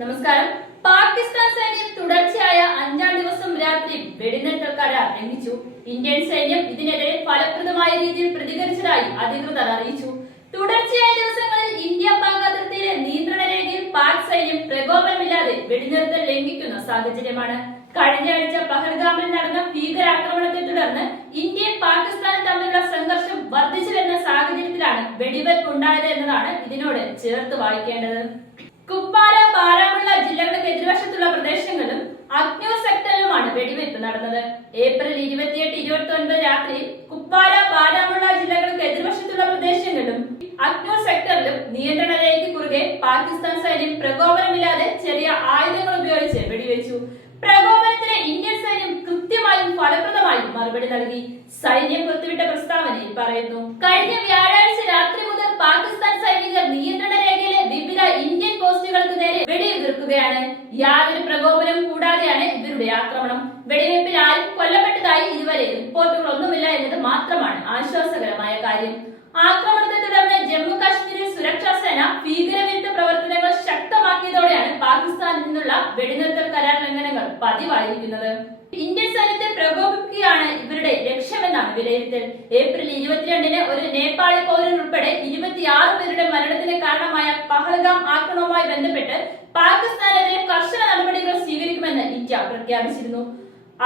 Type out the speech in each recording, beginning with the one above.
നമസ്കാരം. പാകിസ്ഥാൻ സൈന്യം തുടർച്ചയായ അഞ്ചാം ദിവസം രാത്രി വെടിനിർത്തൽ കരാർ ലംഘിച്ചു. ഇന്ത്യൻ സൈന്യം ഇതിനെതിരെ ഫലപ്രദമായ രീതിയിൽ പ്രതികരിച്ചതായി അധികൃതർ അറിയിച്ചു. തുടർച്ചയായ ദിവസങ്ങളിൽ ഇന്ത്യ പാക് അതിർത്തിയിലെ നിയന്ത്രണ രേഖയിൽ പാക് സൈന്യം പ്രകോപനമില്ലാതെ വെടിനിർത്തൽ ലംഘിക്കുന്ന സാഹചര്യമാണ്. കഴിഞ്ഞ ആഴ്ച പഹൽഗാമിൽ നടന്ന ഭീകരാക്രമണത്തെ തുടർന്ന് ഇന്ത്യയും പാകിസ്ഥാനും തമ്മിലുള്ള സംഘർഷം വർദ്ധിച്ചു വരുന്ന സാഹചര്യത്തിലാണ് വെടിവെയ്പ് ഉണ്ടായത് എന്നതാണ് ഇതിനോട് ചേർത്ത് വായിക്കേണ്ടത്. കുപ്വാര ബാരാമുള്ള ജില്ലകളുടെ എതിർവശത്തുള്ള പ്രദേശങ്ങളിലും അഗ്നോ സെക്ടറിലുമാണ് വെടിവെയ്പ് നടന്നത്. ഏപ്രിൽ ഇരുപത്തിയെട്ട് ഇരുപത്തി ഒൻപത് രാത്രിയിൽ കുപ്വാര ബാരാമുള്ള ജില്ലകൾക്ക് എതിർവശത്തുള്ള പ്രദേശങ്ങളിലും അഗ്നോ സെക്ടറിലും നിയന്ത്രണ രേഖയ്ക്ക് കുറുകെ പാകിസ്ഥാൻ സൈന്യം പ്രകോപനമില്ലാതെ ചെറിയ ആയുധങ്ങൾ ഉപയോഗിച്ച് വെടിവെച്ചു. പ്രകോപനത്തിന് ഇന്ത്യൻ സൈന്യം കൃത്യമായും ഫലപ്രദമായും മറുപടി നൽകി. സൈന്യം പുറത്തുവിട്ട പ്രസ്താവനയിൽ പറയുന്നു കഴിഞ്ഞ വ്യാഴാഴ്ച രാത്രി മുതൽ പാകിസ്ഥാൻ സൈനികർ വെടിയുതിർക്കുകയാണ് യാതൊരു പ്രകോപനവും കൂടാതെയാണ് ഇവരുടെ ആക്രമണം. വെടിവയ്പിൽ ആരും കൊല്ലപ്പെട്ടതായി ഇതുവരെ റിപ്പോർട്ടുകൾ ഒന്നുമില്ല എന്നത് മാത്രമാണ് ആശ്വാസകരമായ കാര്യം. ആക്രമണത്തെ തുടർന്ന് ജമ്മു കാശ്മീരിൽ സുരക്ഷാ സേന ഭീകരവിരുദ്ധ പ്രവർത്തനങ്ങൾ ശക്തമാക്കിയതോടെയാണ് പാകിസ്ഥാനിൽ നിന്നുള്ള വെടിനിർത്തൽ കരാർ ലംഘനങ്ങൾ പതിവായിരിക്കുന്നത്. ഇന്ത്യൻ സൈന്യത്തെ പ്രകോപിപ്പിക്കുകയാണ് ഇവരുടെ ലക്ഷ്യമെന്നാണ് വിലയിരുത്തൽ. ഏപ്രിൽ ഇരുപത്തിരണ്ടിന് ഒരു നേപ്പാളി പൗരൻ ഉൾപ്പെടെ ഇരുപത്തിയാറ് പേരുടെ മരണത്തിന് കാരണമായ പഹൽഗാം ബന്ധപ്പെട്ട് പാകിസ്ഥാനെതിരെ കർശന നടപടികൾ സ്വീകരിക്കുമെന്ന് ഇന്ത്യ പ്രഖ്യാപിച്ചിരുന്നു.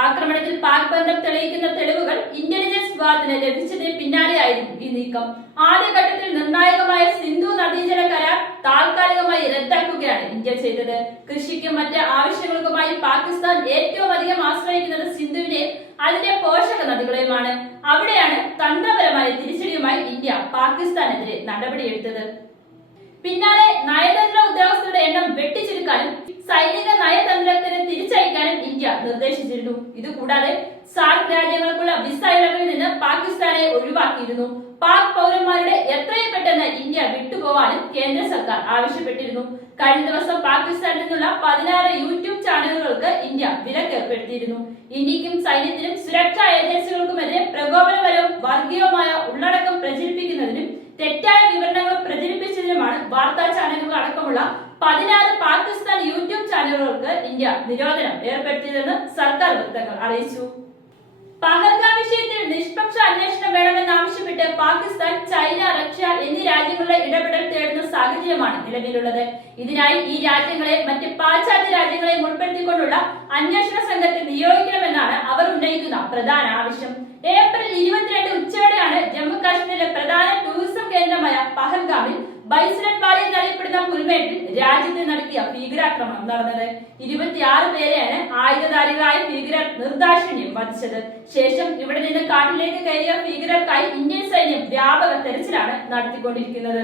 ആക്രമണത്തിൽ പാക് ബന്ധം തെളിയിക്കുന്ന തെളിവുകൾ ഇന്റലിജൻസ് വിഭാഗത്തിന് ലഭിച്ചതിന് പിന്നാലെയായിരുന്നു ഈ നീക്കം. ആദ്യഘട്ടത്തിൽ നിർണായകമായ സിന്ധു നദീജല കരാർ താൽക്കാലികമായി റദ്ദാക്കുകയാണ് ഇന്ത്യ ചെയ്തത്. കൃഷിക്കും മറ്റ് ആവശ്യങ്ങൾക്കുമായി പാകിസ്ഥാൻ ഏറ്റവും അധികം ആശ്രയിക്കുന്നത് സിന്ധുവിനെ അതിന്റെ പോഷക നദികളെയുമാണ്. അവിടെയാണ് തന്ത്രപരമായ തിരിച്ചടിയുമായി ഇന്ത്യ പാകിസ്ഥാനെതിരെ നടപടിയെടുത്തത്. പിന്നാലെ നയതന്ത്ര ഉദ്യോഗസ്ഥരുടെ എണ്ണം വെട്ടിച്ചുരുക്കാനും സൈനിക നയതന്ത്രത്തിന് തിരിച്ചയക്കാനും ഇന്ത്യ നിർദ്ദേശിച്ചിരുന്നു. ഇതുകൂടാതെ സാർക്ക് രാജ്യങ്ങൾക്കുള്ള വിസ ഇളവിൽ നിന്ന് പാകിസ്ഥാനെ ഒഴിവാക്കിയിരുന്നു. പാക് പൗരന്മാരുടെ എത്രയും പെട്ടെന്ന് ഇന്ത്യ വിട്ടുപോകാനും കേന്ദ്ര സർക്കാർ ആവശ്യപ്പെട്ടിരുന്നു. കഴിഞ്ഞ ദിവസം പാകിസ്ഥാനിൽ നിന്നുള്ള പതിനാറ് യൂട്യൂബ് ചാനലുകൾക്ക് ഇന്ത്യ വിലക്ക് ഏർപ്പെടുത്തിയിരുന്നു ഇന്ത്യക്കും സൈന്യത്തിനും സുരക്ഷാ ഏജൻസികൾക്കുമെതിരെ പ്രകോപനപരവും വർഗീയവുമായ ഉള്ളടക്കം പ്രചരിപ്പിക്കുന്നതിനും യൂട്യൂബ് ഇന്ത്യ നിരോധനം ഏർപ്പെടുത്തിയതെന്ന് സർക്കാർ വൃത്തങ്ങൾ അറിയിച്ചു. പഹൽഗാം വിഷയത്തിൽ നിഷ്പക്ഷ അന്വേഷണം വേണമെന്ന് ആവശ്യപ്പെട്ട് പാകിസ്ഥാൻ ചൈന റഷ്യ എന്നീ രാജ്യങ്ങളുടെ ഇടപെടൽ തേടുന്ന സാഹചര്യമാണ് നിലവിലുള്ളത്. ഇതിനായി ഈ രാജ്യങ്ങളെ മറ്റ് പാശ്ചാത്യ രാജ്യങ്ങളെ ഉൾപ്പെടുത്തിക്കൊണ്ടുള്ള അന്വേഷണ സംഘത്തെ നിയോഗിക്കണമെന്നാണ് അവർ ഉന്നയിക്കുന്ന പ്രധാന ആവശ്യം. ഏപ്രിൽ ഇരുപത്തിരണ്ട് ഉച്ചയോടെയാണ് ജമ്മു കാശ്മീരിലെ പ്രധാന ടൂറിസം കേന്ദ്രമായ പഹൽഗാമിൽ ബൈസരൻ വാലി എന്നറിയപ്പെടുന്ന പുൽമേട്ടിൽ രാജ്യത്ത് നടത്തിയ ഭീകരാക്രമണം നടന്നത് ഇരുപത്തിയാറ് പേരെയാണ് ആയുധധാരികളായ ഭീകരർ നിർദാക്ഷിണ്യം വധിച്ചത്. ശേഷം ഇവിടെ നിന്ന് കാട്ടിലേക്ക് കയറിയ ഭീകരർക്കായി ഇന്ത്യൻ സൈന്യം വ്യാപക തെരച്ചിലാണ് നടത്തിക്കൊണ്ടിരിക്കുന്നത്.